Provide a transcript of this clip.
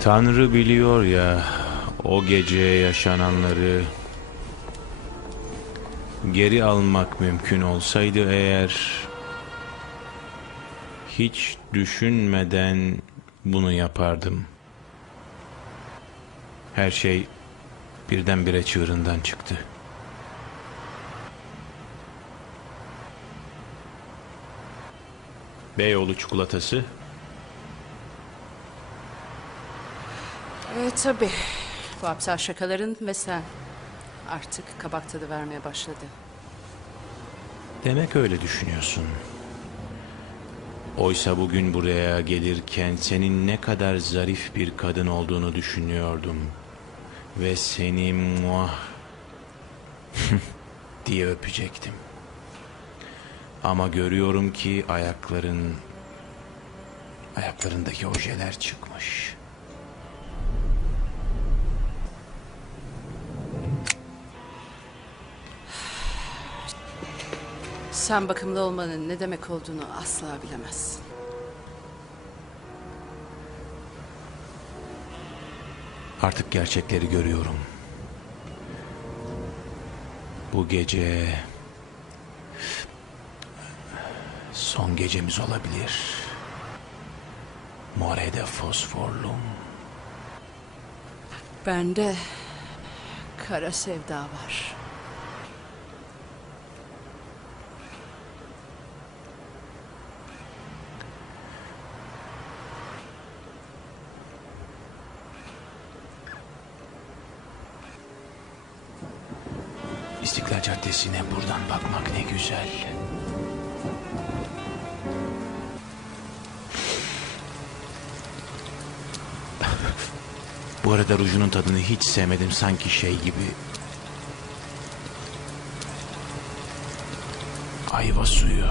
Tanrı biliyor ya o gece yaşananları geri almak mümkün olsaydı eğer hiç düşünmeden bunu yapardım. Her şey birdenbire çığırından çıktı. Beyoğlu çikolatası E, tabii. Bu aptal şakaların ve sen artık kabak tadı vermeye başladı. Demek öyle düşünüyorsun. Oysa bugün buraya gelirken senin ne kadar zarif bir kadın olduğunu düşünüyordum. Ve seni muah diye öpecektim. Ama görüyorum ki ayakların ayaklarındaki ojeler çıkmış. Sen bakımlı olmanın ne demek olduğunu asla bilemezsin. Artık gerçekleri görüyorum. Bu gece son gecemiz olabilir. Morede fosforlum. Bende kara sevda var. İstiklal Caddesi'ne buradan bakmak ne güzel. Bu arada rujunun tadını hiç sevmedim sanki şey gibi. Ayva suyu.